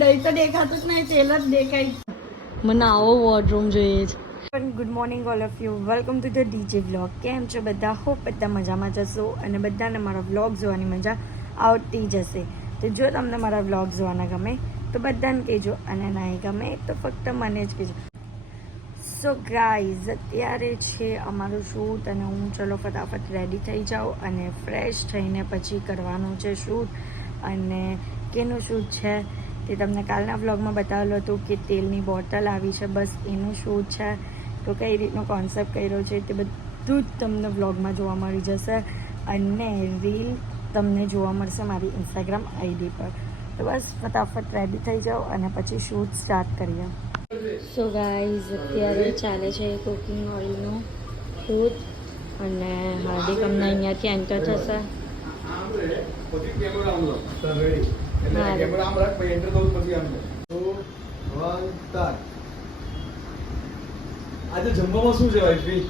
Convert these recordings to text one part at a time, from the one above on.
દહીં તો દેખાતું જ નહીં, તેલ જ દેખાય. મને આવો વોર્ડરૂમ જોઈએ છે. Good morning all of you, welcome to the DJ vlog. કેમ છો બધા? હોપ બધા મજામાં જશો અને બધાને મારા વ્લોગ જોવાની મજા આવતી જશે. તો જો તમને મારા વ્લોગ જોવાના ગમે તો બધાને કહેજો, અને નહીં ગમે તો ફક્ત મને જ કહેજો. સો ગાઈઝ, અત્યારે છે અમારું શૂટ અને હું ચલો ફટાફટ રેડી થઈ જાઉં અને ફ્રેશ થઈને પછી કરવાનું છે શૂટ. અને કેનું શૂટ છે તે તમને કાલના વ્લોગમાં બતાવેલું હતું કે તેલની બોટલ આવી છે, બસ એનું શૂટ છે. તો કઈ રીતનો કોન્સેપ્ટ કર્યો છે તે બધું જ તમને વ્લોગમાં જોવા મળી જશે અને રીલ તમને જોવા મળશે મારી ઇન્સ્ટાગ્રામ આઈડી પર. તો બસ ફટાફટ રેડી થઈ જાઓ અને પછી શૂટ સ્ટાર્ટ કરીએ. સો ગાઈઝ, અત્યારે ચાલે છે કુકિંગ ઓઇલનું શૂટ અને હાર્દિક અમને અહીંયાથી એન્ટર થશે. આજે જમવામાં શું છે વાઈફી?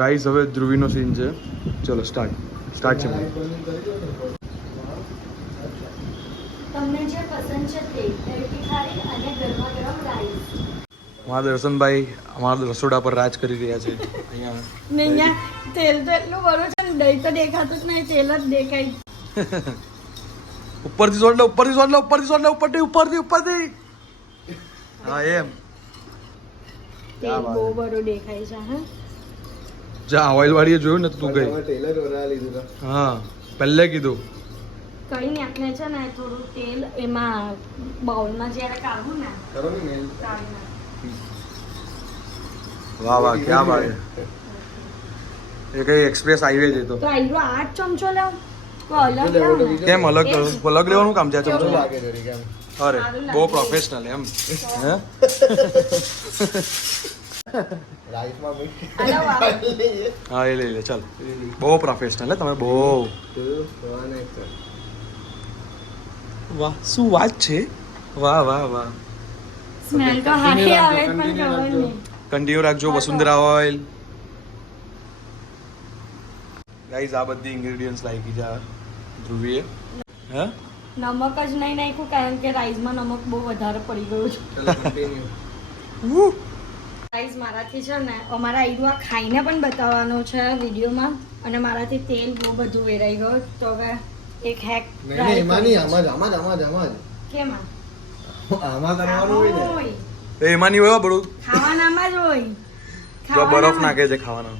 ગાઈસ, હવે ધ્રુવીનો સીન છે. ચલો સ્ટાર્ટ છે. તમને જે પસંદ છે તે તીખારી અને ગરમા ગરમ રાઈસ. મારા દર્શનભાઈ અમારા રસોડા પર રાજ કરી રહ્યા છે. અહીંયા ને અહીંયા તેલ તો એટલું બરું છે ને, દહીં તો દેખાતું જ નહીં, તેલ જ દેખાય. ઉપરથી સોડ લે, ઉપરથી સોડ લે, ઉપરથી સોડ લે, ઉપરથી. હા, એમ તેલ બહુ બરું દેખાય છે. હા, જા ઓઇલ વાળીએ જોયું ને તું ગઈ. હા, પહેલે કીધું. કઈ નહીં, આપણે છે ને થોડું તેલ એમાં બાઉલમાં જ્યારે કાઢવું ને કાઢી નાખ. વાહ ક્યાં બાત. એ કઈ એક્સપ્રેસ હાઈવે છે. તો આયરો 8 ચમચો લાવ, કોઈ અલગ લાવ ને. કેમ અલગ લેવાનું કામ છે? ચમચો લાગે છે. અરે બહુ પ્રોફેશનલ એમ. હે હા, એ લઈ લે. ચાલ, બહુ પ્રોફેશનલ હે તમે. બહુ વાહ, શું વાત છે. વાહ. સ્મેલ તો હારી આવે પણ ખબર નહીં. કન્ટિન્યુ રાખજો. વસુંધરા ઓઇલ. ગાઈઝ, આ બધી ઇન્ગ્રેડિયન્ટ્સ લાગી છે ધ્રુવીએ. હે નમક જ નહીં નાખ્યું કારણ કે રાઈસમાં નમક બહુ વધારે પડી ગયું છે. રાઈસ મારાથી છે ને અમારા આઈડુઆ ખાઈને પણ બતાવવાનો છે વિડીયોમાં, અને મારાથી તેલ બહુ બધું વેરાઈ ગયું. તો હવે એક હેક કેમાં એમાં નહીં હોય બધું. ખાવાનામાં જ હોય. જો બરફ નાખે છે ખાવાના.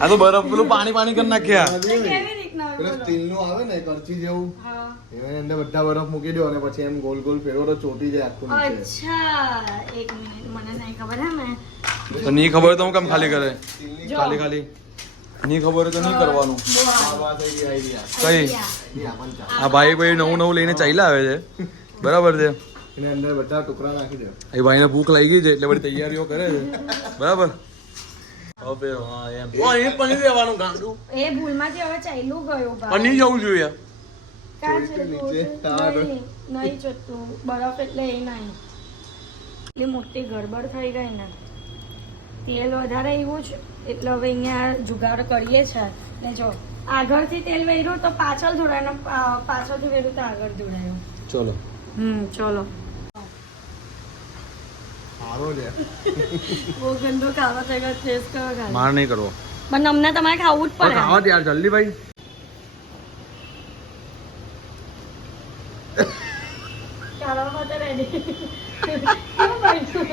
આ તો બરફ પેલું પાણી કરી નાખ્યા. કેવી રીતના હોય બોલો? સ્ટીલનું આવે ને કરચી જેવું, હા. એની અંદર બધા બરફ મૂકી દો અને પછી એમ ગોલ ગોલ ફેરવો તો ચોટી જાય આખું નીચે. અચ્છા, એક મિનિટ, મને નહીં ખબર હે. મેં તો નહીં ખબર હોય તો હું કેમ ખાલી કરે? જો. ખાલી નહીં ખબર હોય તો નહીં કરવાનું. આ વાત થઈ ગઈ આઈડિયા. કઈ આઈડિયા પણ ચાલે. આ ભાઈ નવું લઈને ચાલ્યા આવે છે. બરાબર છે. એની અંદર બધા ટુકડા નાખી દો. એ ભાઈને ભૂખ લાગી ગઈ છે એટલે બધી તૈયારીઓ કરે છે. બરાબર. હવે હા એમ. એ પનીર લેવાનું ગાંડું. એ ભૂલમાંથી હવે ચાલ્યું ગયું ભાઈ. પનીર જવું જોઈએ. કાં છે નીચે, નહીં ચોટતું બરફ એટલે એ નહીં. એટલી મોટી ગડબડ થઈ ગઈ ને, તેલ વધારે આવ્યું છે એટલે હવે અહીંયા જુગાડ કરીએ છે. ને જો આગળથી તેલ વેર્યું તો પાછળ જોડાયું, પાછળથી વેર્યું તો આગળ જોડાયું. ચલો. ચલો. સારો છે. બહુ ગંદો ખાવા થઈ ગયો, ટેસ્ટ કરો ખાલી. માર નહીં કરવો. પણ અમને તમારે ખાવું જ પડે. ખાવા યાર જલ્દી ભાઈ. ખાવા માટે રેડી. કેવું બન્યું?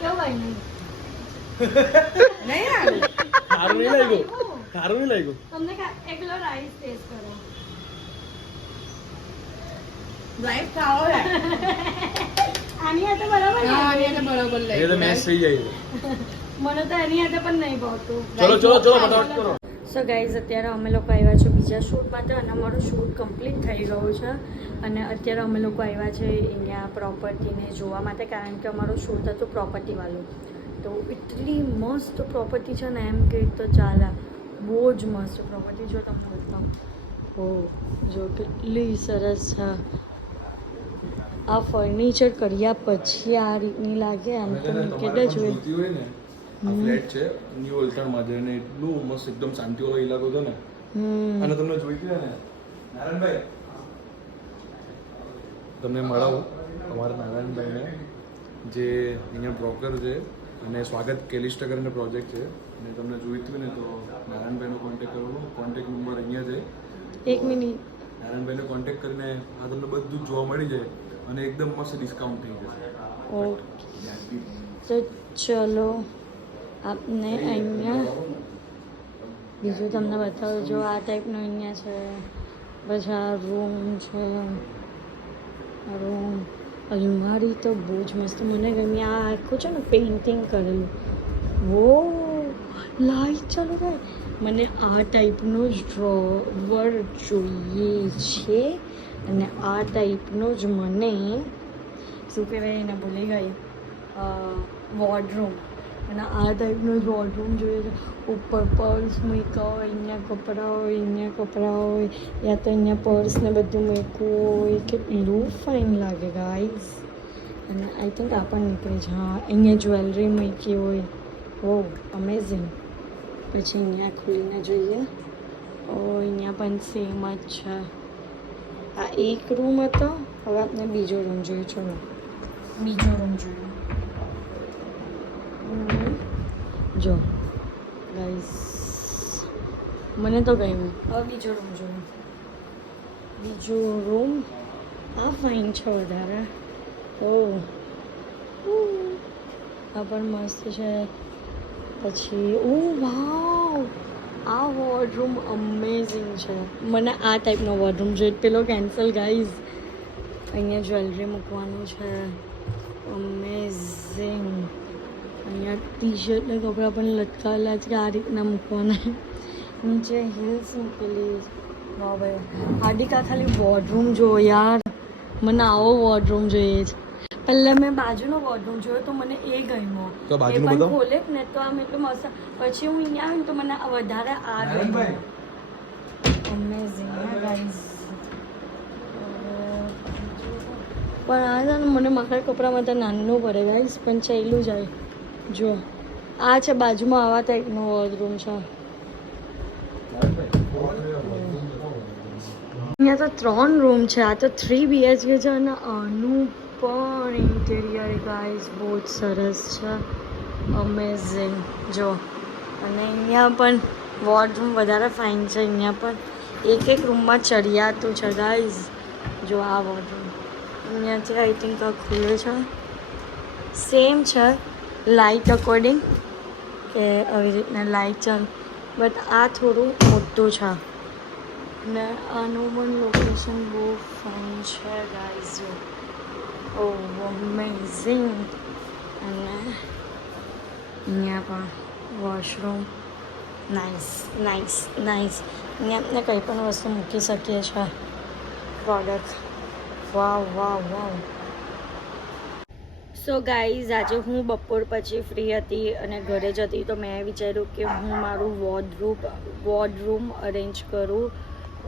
કેવું બન્યું? નહીં યાર. સારું નહીં લાગ્યું. તમને એકલો રાઈસ ટેસ્ટ કરો. રાઈસ ખાઓ રે. આની હાથે બરાબર ને? હા, એને બરોબર લઈ. એ તો મેચ થઈ જાય. મને તો એની હાથે પણ નહીં ભાવતું. ચલો ફટાફટ કરો. સો ગાઈઝ, અત્યારે અમે લોકો આવ્યા છે બીજા શૂટ માટે અને અમારું શૂટ કમ્પ્લીટ થઈ ગયું છે. અને અત્યારે અમે લોકો આવ્યા છે અહીંયા પ્રોપર્ટીને જોવા માટે, કારણ કે અમારું શૂટ હતું પ્રોપર્ટીવાળું. તો એટલી મસ્ત પ્રોપર્ટી છે ને, એમ કે તો ચાલે. બહુ જ મસ્ત પ્રોપર્ટી. જો તમને બતાવું. ઓ જો કેટલી સરસ છે. આ ફર્નિચર કર્યા પછી આ રીતની લાગે. આમ તો કેટલે જોઈએ. આ ફ્લેટ છે ન્યુ અલ્ટરમાં છે અને એટલું મસ્ત એકદમ શાંતિવાળો ઇલાકો છે ને, અને તમને જોઈતી હોય ને નારાયણભાઈ તમને મળાવું તમારા નારાયણભાઈને જે અહીંયા બ્રોકર છે અને સ્વાગત કેલિસ્ટા કરીને પ્રોજેક્ટ છે અને તમને જોઈતું હોય ને તો નારાયણભાઈનો કોન્ટેક્ટ કરવાનો. કોન્ટેક્ટ નંબર અહીંયા છે. 1 મિનિટ. નારાયણભાઈને કોન્ટેક્ટ કરીને આ તમને બધું જ જોવા મળી જાય અને એકદમ મસ્ત ડિસ્કાઉન્ટ થઈ જશે. ઓકે તો ચલો આપને અહીંયા બીજું તમને બતાવું. જો આ ટાઈપનું અહીંયા છે. પછી આ રૂમ છે. રૂમ અલમારી તો બહુ જ મસ્ત મને ગમી. આ આખું છે ને પેઇન્ટિંગ કરેલું. વો લાઈટ ચાલુ થાય. મને આ ટાઈપનો જ ડ્રોવર જોઈએ છે અને આ ટાઈપનો જ મને શું કહેવાય એને ભૂલી ગઈ વોર્ડરૂમ. અને આ ટાઈપનો જ વોર્ડરૂમ જોઈએ છે. ઉપર પર્સ મૂક્યા હોય, અહીંયા કપડાં હોય, અહીંયા કપડાં હોય, યા તો અહીંયા પર્સ ને બધું મૂકવું હોય. કેટલું ફાઇન લાગે ગાઈઝ. અને આઈ થિંક આ પણ નીકળે છે. હા અહીંયા જ્વેલરી મૂકી હોય. ઓ અમેઝિંગ. પછી અહીંયા ખોલીને જોઈએ. ઓ અહીંયા પણ સેમ જ છે. આ એક રૂમ હતો. હવે આપણે બીજો રૂમ જોઈએ. ચલો બીજો રૂમ જોઈએ. જો ગાઈસ મને તો ગમ્યું. હવે બીજો રૂમ જોઈએ. બીજો રૂમ આ ફાઇન છે વધારે. ઓ આ પણ મસ્ત છે. પછી ઓ વાવ આ વોર્ડરૂમ અમેઝિંગ છે. મને આ ટાઈપનો વોર્ડરૂમ જોઈએ. પેલો કેન્સલ ગાઈઝ. અહીંયા જ્વેલરી મૂકવાનું છે. અમેઝિંગ. અહીંયા ટી શર્ટના કપડાં પણ લટકાવેલા છે આ રીતના મૂકવાના. નીચે હિલ્સ મૂકેલી. વાહ ભાઈ હાર્દિકા ખાલી વોર્ડરૂમ જો યાર. મને આવો વોર્ડરૂમ જોઈએ છે. પહેલાં મેં બાજુનો વોર્ડરૂમ જોયો તો મને એ ગમ્યો. તો એ બાજુનું પણ બતાવો. ખોલે ને તો આમ એટલું મસ્ત. પછી હું અહીંયા આવીને તો મને વધારે આ ગમ્યું. Amazing guys. પણ આ છે ને મને મારા કપડામાં તો નાનું પડે ગાઈઝ. પણ ચાલ્યું જાય. જો આ છે બાજુમાં આવા ટાઈપનો વોર્ડરૂમ છે. અહીંયા તો 3 રૂમ છે. આ તો 3 BHK છે અને આનું પણ ઇન્ટિરિયર ગાઈઝ બહુ જ સરસ છે. અમેઝિંગ. જો અને અહીંયા પણ વોર્ડરૂમ વધારે ફાઇન છે. અહીંયા પણ એક રૂમમાં ચડિયાતું છે ગાઈઝ. જો આ વોર્ડરૂમ અહીંયાથી આઈ થિંક આ ખુલે છે. સેમ છે લાઇટ અકોર્ડિંગ કે આવી રીતના લાઇટ ચાલ. બટ આ થોડું મોટું છે ને આનું પણ લોકેશન બહુ ફાઇન છે ગાઈઝ. ઓ અમેઝિંગ. અને અહીંયા પણ વોશરૂમ. Nice nice nice. અહીંયા આપણે કંઈ પણ વસ્તુ મૂકી શકીએ છીએ. પ્રોડક્ટ. વાવ વાવ વાવ. સો ગાઈઝ આજે હું બપોર પછી ફ્રી હતી અને ઘરે જ હતી તો મેં વિચાર્યું કે હું મારું વોર્ડરૂમ અરેન્જ કરું.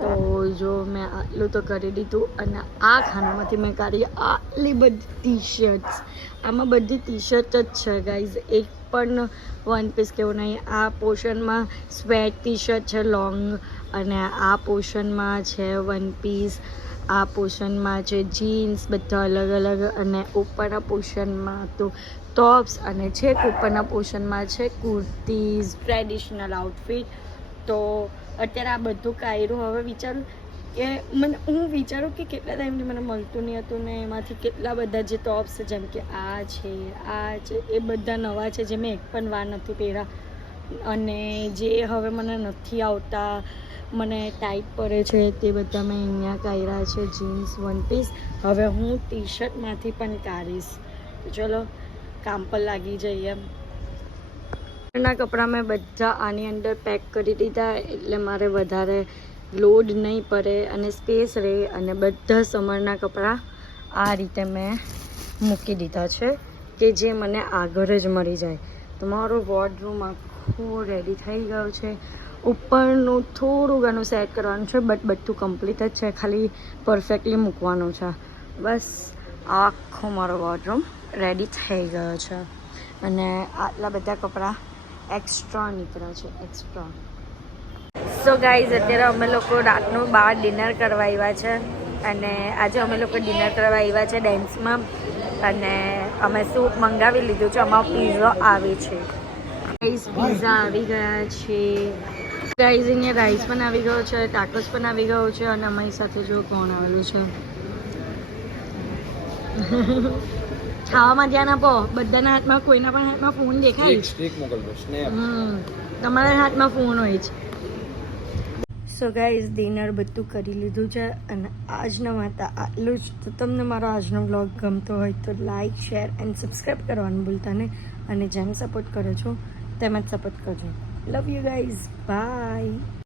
તો જો મેં આટલું તો કરી દીધું અને આ ખાનામાંથી મેં કાઢી આટલી બધી ટી શર્ટ્સ. આમાં બધી ટી શર્ટ જ છે ગાઈઝ. એક પણ વન પીસ કેવું નહીં. આ પોર્શનમાં સ્વેટ ટી શર્ટ છે લોંગ અને આ પોર્શનમાં છે વન પીસ. આ પોર્શનમાં છે જીન્સ. બધા અલગ અલગ. અને ઉપરના પોર્શનમાં તો ટોપ્સ અને છેક ઉપરના પોર્શનમાં છે કુર્તીઝ ટ્રેડિશનલ આઉટફિટ. તો અત્યારે આ બધું કાઢ્યું. હવે વિચારું કે હું વિચારું કે કેટલા ટાઈમથી મને મળતું નહીં હતું ને એમાંથી કેટલા બધા જે ટોપ્સ છે જેમ કે આ છે એ બધા નવા છે જે મેં એક પણ વાર નથી પહેર્યા અને જે હવે મને નથી આવતા મને ટાઈટ પડે છે તે બધા મેં અહીંયા કાઢ્યા છે. Jeans one piece. હવે હું ટી શર્ટમાંથી પણ કાઢીશ. ચલો કામ પર લાગી જઈએ. ના કપડાં મેં બધા આની અંદર પેક કરી દીધા એટલે મારે વધારે લોડ નહીં પડે અને સ્પેસ રહે. અને બધા સમરના કપડાં આ રીતે મેં મૂકી દીધા છે કે જે મને આગળ જ મળી જાય. તો મારો વોર્ડરૂમ આખો રેડી થઈ ગયો છે. ઉપરનું થોડું ઘણું સેટ કરવાનું છે બટ બધું કમ્પ્લીટ જ છે. ખાલી પરફેક્ટલી મૂકવાનું છે બસ. આખો મારો વોર્ડરૂમ રેડી થઈ ગયો છે. અને આટલા બધા કપડાં એક્સ્ટ્રા નીકળ્યા છે. એક્સ્ટ્રા. સો ગાઈઝ અત્યારે અમે લોકો રાતનું બહાર ડિનર કરવા આવ્યા છે અને આજે અમે લોકો ડિનર કરવા આવ્યા છે ડેન્સમાં અને અમે સૂપ મંગાવી લીધું છે. અમારો પીઝા આવે છે. ગાઈઝ પીઝા આવી ગયા છે. ગાઈઝ અહીંયા રાઈસ પણ આવી ગયો છે, ટાકોસ પણ આવી ગયો છે અને અમારી સાથે જો કોણ આવેલું છે. ખાવામાં ધ્યાન આપો. બધાના હાથમાં કોઈના પણ હાથમાં ફોન દેખાય. સ્ટીક મોકલજો સ્નેપ. તમારા હાથમાં ફોન હોય છે. સો ગાઈઝ ડિનર બધું કરી લીધું છે અને આજના માટે આટલું જ. તો તમને મારો આજનો વ્લોગ ગમતો હોય તો લાઇક શેર એન્ડ સબસ્ક્રાઈબ કરવાનું ભૂલતા નહીં અને જેમ સપોર્ટ કરો છો તેમ જ સપોર્ટ કરજો. Love you guys. બાય.